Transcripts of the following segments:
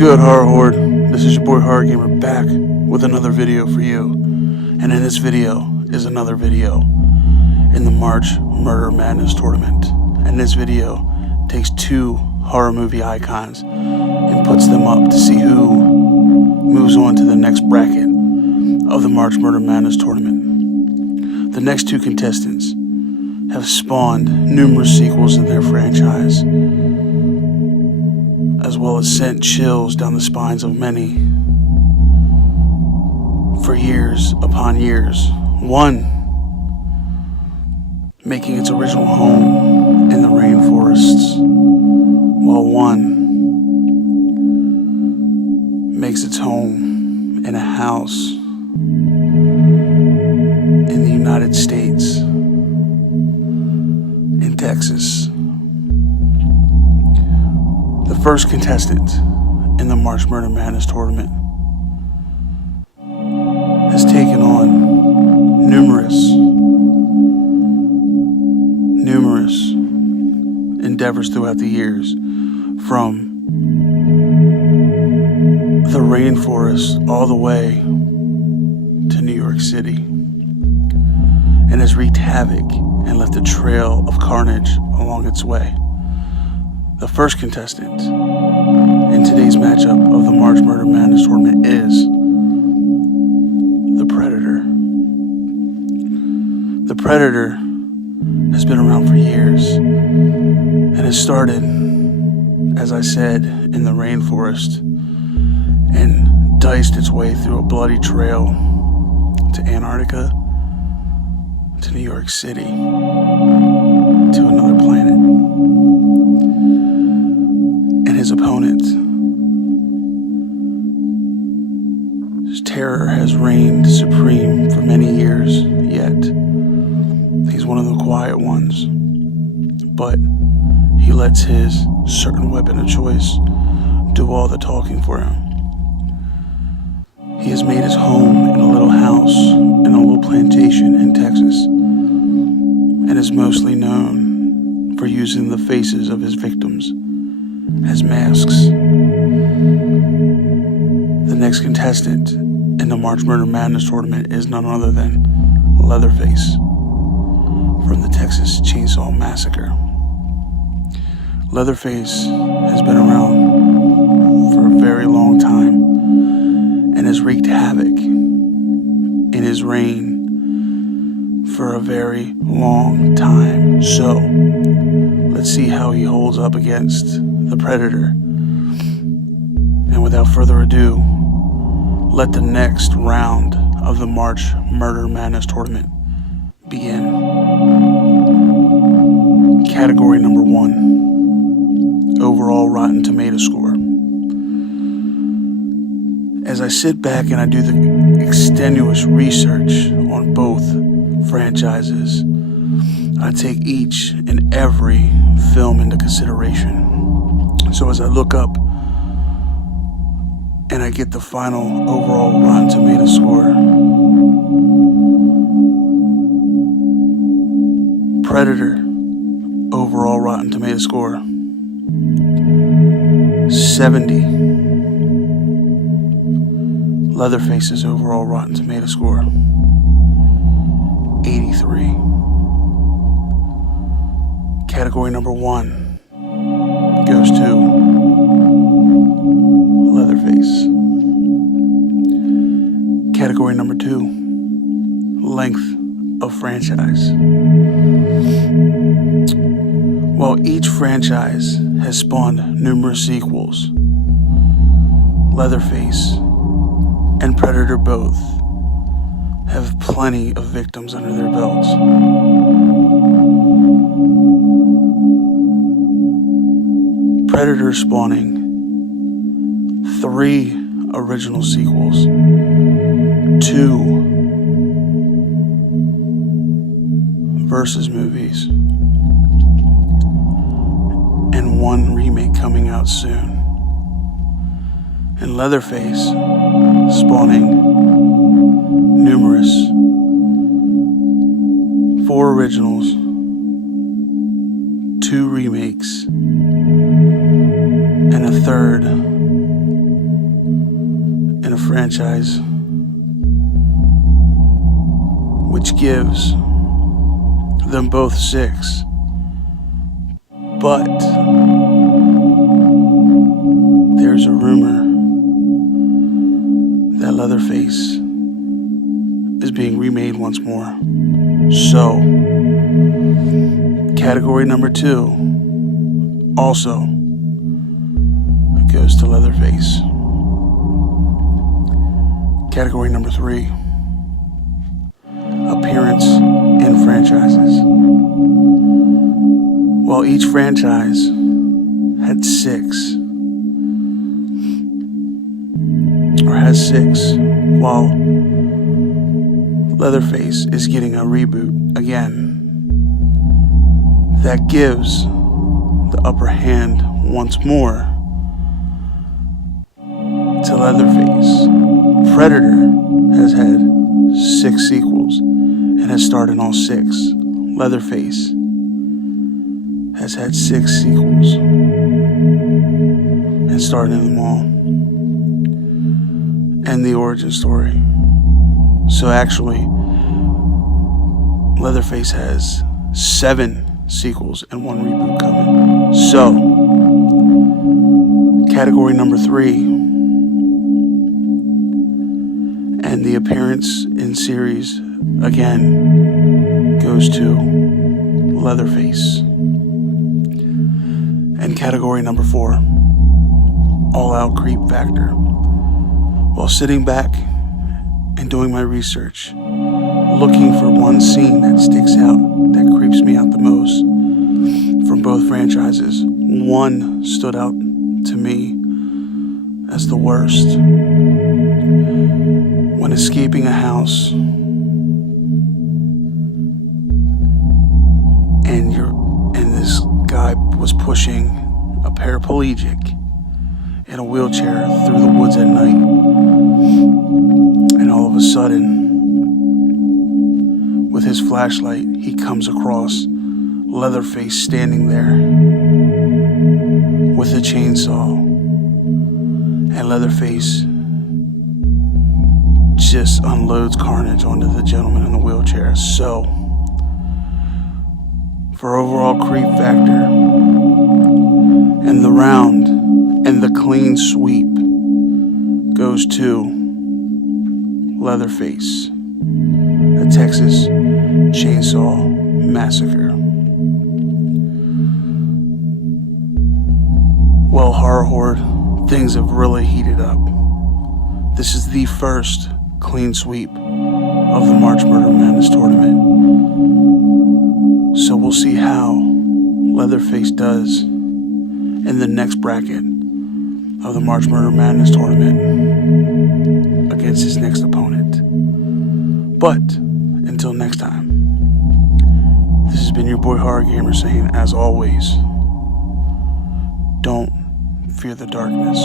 good, Horror Horde? This is your boy Horror Gamer back with another video for you. And in this video is another video in the March Murder Madness Tournament. And this video takes two horror movie icons and puts them up to see who moves on to the next bracket of the March Murder Madness Tournament. The next two contestants have spawned numerous sequels in their franchise, as well as sent chills down the spines of many for years upon years. One making its original home in the rainforests, while one makes its home in a house in the United States, in Texas. The first contestant in the March Murder Madness Tournament has taken on numerous endeavors throughout the years, from the rainforest all the way to New York City, and has wreaked havoc and left a trail of carnage along its way. The first contestant in today's matchup of the March Murder Madness Tournament is the Predator. The Predator has been around for years and has started, as I said, in the rainforest and diced its way through a bloody trail to Antarctica, to New York City, to another planet. And his opponent, his terror has reigned supreme for many years, yet he's one of the quiet ones. But he lets his certain weapon of choice do all the talking for him. He has made his home in a little house in a little plantation in Texas, and is mostly known for using the faces of his victims as masks. The next contestant in the March Murder Madness Tournament is none other than Leatherface from the Texas Chainsaw Massacre. Leatherface has been around for a very long time and has wreaked havoc in his reign for a very long time. So let's see how he holds up against the Predator. And without further ado, let the next round of the March Murder Madness Tournament begin. Category number 1, overall Rotten Tomato score. As I sit back and I do the extenuous research on both franchises, I take each and every film into consideration. So as I look up and I get the final overall Rotten Tomato score, Predator overall Rotten Tomato score 70. Leatherface's overall Rotten Tomato score 83. Category number 1 goes to Leatherface. Category number 2, length of franchise. While each franchise has spawned numerous sequels, Leatherface and Predator both have plenty of victims under their belts. Predator spawning 3 original sequels, 2 versus movies, and 1 remake coming out soon. And Leatherface spawning numerous 4 originals, 2 remakes, and a third franchise, which gives them both 6. But there's a rumor that Leatherface is being remade once more. So, category number 2 also goes to Leatherface. Category number 3, appearance in franchises. While each franchise had 6, or has 6, while Leatherface is getting a reboot again, that gives the upper hand once more to Leatherface. Predator has had 6 sequels and has starred in all 6. Leatherface has had 6 sequels and starred in them all. And the origin story. So actually, Leatherface has 7 sequels and 1 reboot coming. So, category number 3, and the appearance in series again goes to Leatherface. And category number 4, all-out creep factor. While sitting back and doing my research, looking for one scene that sticks out, that creeps me out the most from both franchises, one stood out to me as the worst. When escaping a house and this guy was pushing a paraplegic in a wheelchair through the woods at night, and all of a sudden, with his flashlight, he comes across Leatherface standing there with a chainsaw, and Leatherface just unloads carnage onto the gentleman in the wheelchair. So, for overall creep factor, and the round, and the clean sweep goes to Leatherface, the Texas Chainsaw Massacre. Well, Horror Horde, things have really heated up. This is the first clean sweep of the March Murder Madness tournament. So we'll see how Leatherface does in the next bracket of the March Murder Madness tournament against his next opponent. But until next time, this has been your boy Horror Gamer saying, as always, don't fear the darkness.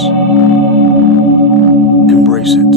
Embrace it.